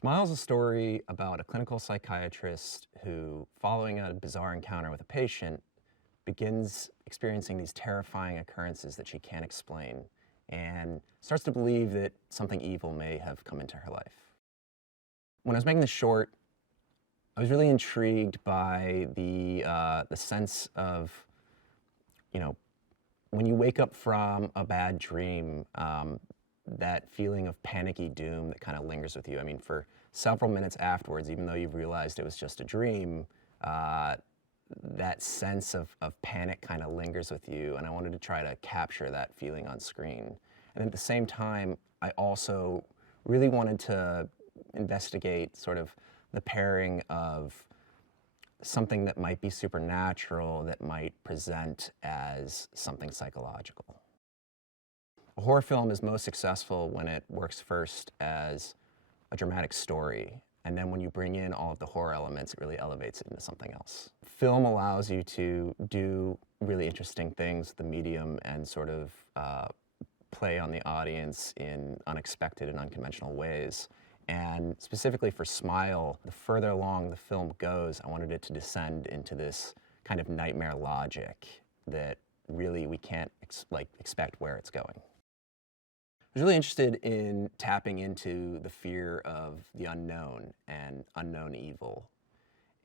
Smile is a story about a clinical psychiatrist who, following a bizarre encounter with a patient, begins experiencing these terrifying occurrences that she can't explain and starts to believe that something evil may have come into her life. When I was making this short, I was really intrigued by the sense of, when you wake up from a bad dream, that feeling of panicky doom that kind of lingers with you. I mean, for several minutes afterwards, even though you've realized it was just a dream, that sense of panic kind of lingers with you, and I wanted to try to capture that feeling on screen. And at the same time, I also really wanted to investigate sort of the pairing of something that might be supernatural that might present as something psychological. A horror film is most successful when it works first as a dramatic story, and then when you bring in all of the horror elements, it really elevates it into something else. Film allows you to do really interesting things with the medium and sort of play on the audience in unexpected and unconventional ways. And specifically for Smile, the further along the film goes, I wanted it to descend into this kind of nightmare logic that really we can't expect where it's going. I was really interested in tapping into the fear of the unknown and unknown evil.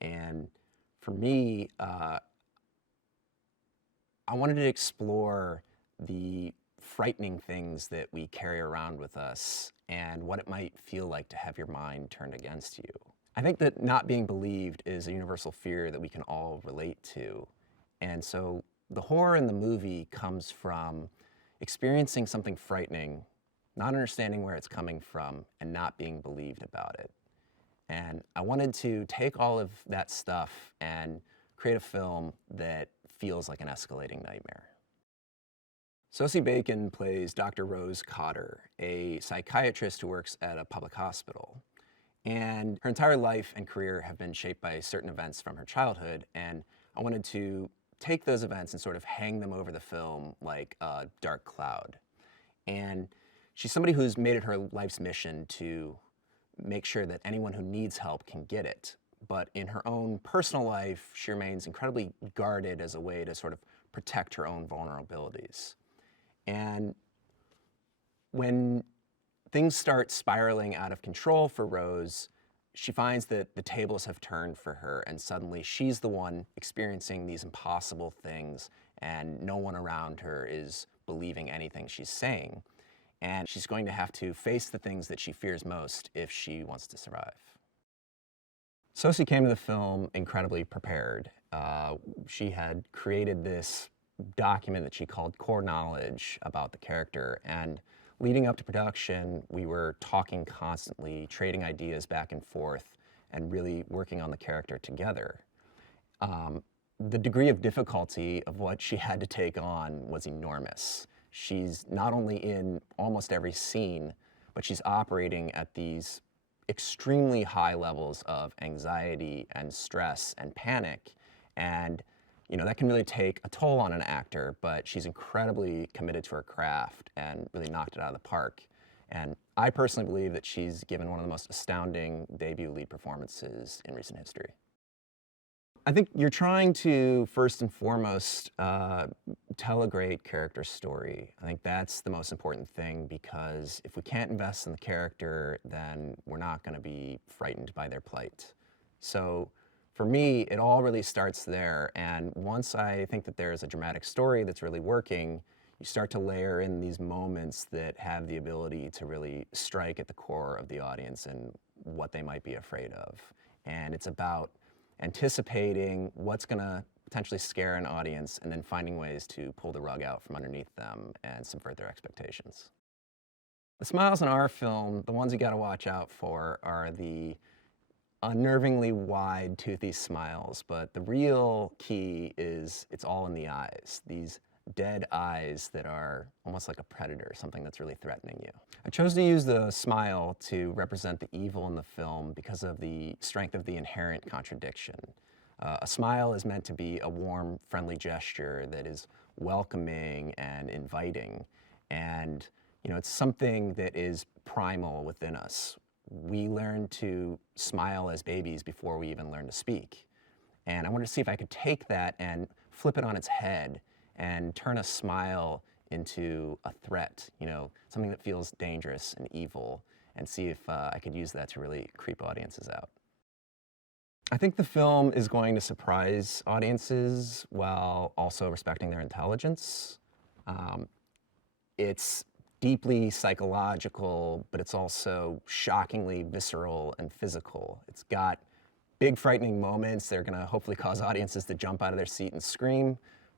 And for me, I wanted to explore the frightening things that we carry around with us and what it might feel like to have your mind turned against you. I think that not being believed is a universal fear that we can all relate to. And so the horror in the movie comes from experiencing something frightening, not understanding where it's coming from, and not being believed about it. And I wanted to take all of that stuff and create a film that feels like an escalating nightmare. Sosie Bacon plays Dr. Rose Cotter, a psychiatrist who works at a public hospital. And her entire life and career have been shaped by certain events from her childhood, and I wanted to take those events and sort of hang them over the film like a dark cloud. And she's somebody who's made it her life's mission to make sure that anyone who needs help can get it. But in her own personal life, she remains incredibly guarded as a way to sort of protect her own vulnerabilities. And when things start spiraling out of control for Rose, she finds that the tables have turned for her, and suddenly she's the one experiencing these impossible things, and no one around her is believing anything she's saying. And she's going to have to face the things that she fears most if she wants to survive. Sosie came to the film incredibly prepared. She had created this document that she called Core Knowledge about the character, and leading up to production, we were talking constantly, trading ideas back and forth, and really working on the character together. The degree of difficulty of what she had to take on was enormous. She's not only in almost every scene, but she's operating at these extremely high levels of anxiety and stress and panic. And that can really take a toll on an actor, but she's incredibly committed to her craft and really knocked it out of the park. And I personally believe that she's given one of the most astounding debut lead performances in recent history. I think you're trying to, first and foremost, tell a great character story. I think that's the most important thing, because if we can't invest in the character, then we're not going to be frightened by their plight. So for me, it all really starts there, and once I think that there's a dramatic story that's really working, you start to layer in these moments that have the ability to really strike at the core of the audience and what they might be afraid of. And it's about anticipating what's going to potentially scare an audience and then finding ways to pull the rug out from underneath them and subvert their expectations. The smiles in our film, the ones you got to watch out for, are the unnervingly wide, toothy smiles, but the real key is it's all in the eyes. These dead eyes that are almost like a predator, something that's really threatening you. I chose to use the smile to represent the evil in the film because of the strength of the inherent contradiction. A smile is meant to be a warm, friendly gesture that is welcoming and inviting, and it's something that is primal within us. we learn to smile as babies before we even learn to speak. And I wanted to see if I could take that and flip it on its head and turn a smile into a threat, something that feels dangerous and evil, and see if I could use that to really creep audiences out. I think the film is going to surprise audiences while also respecting their intelligence. It's deeply psychological, but it's also shockingly visceral and physical. It's got big frightening moments. They're gonna hopefully cause audiences to jump out of their seat and scream,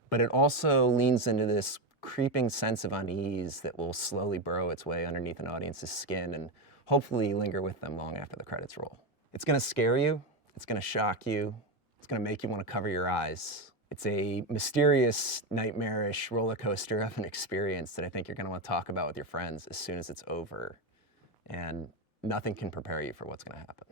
but it also leans into this creeping sense of unease that will slowly burrow its way underneath an audience's skin and hopefully linger with them long after the credits roll. It's gonna scare you, it's gonna shock you, it's gonna make you wanna cover your eyes. It's a mysterious, nightmarish roller coaster of an experience that I think you're gonna wanna talk about with your friends as soon as it's over. And nothing can prepare you for what's gonna happen.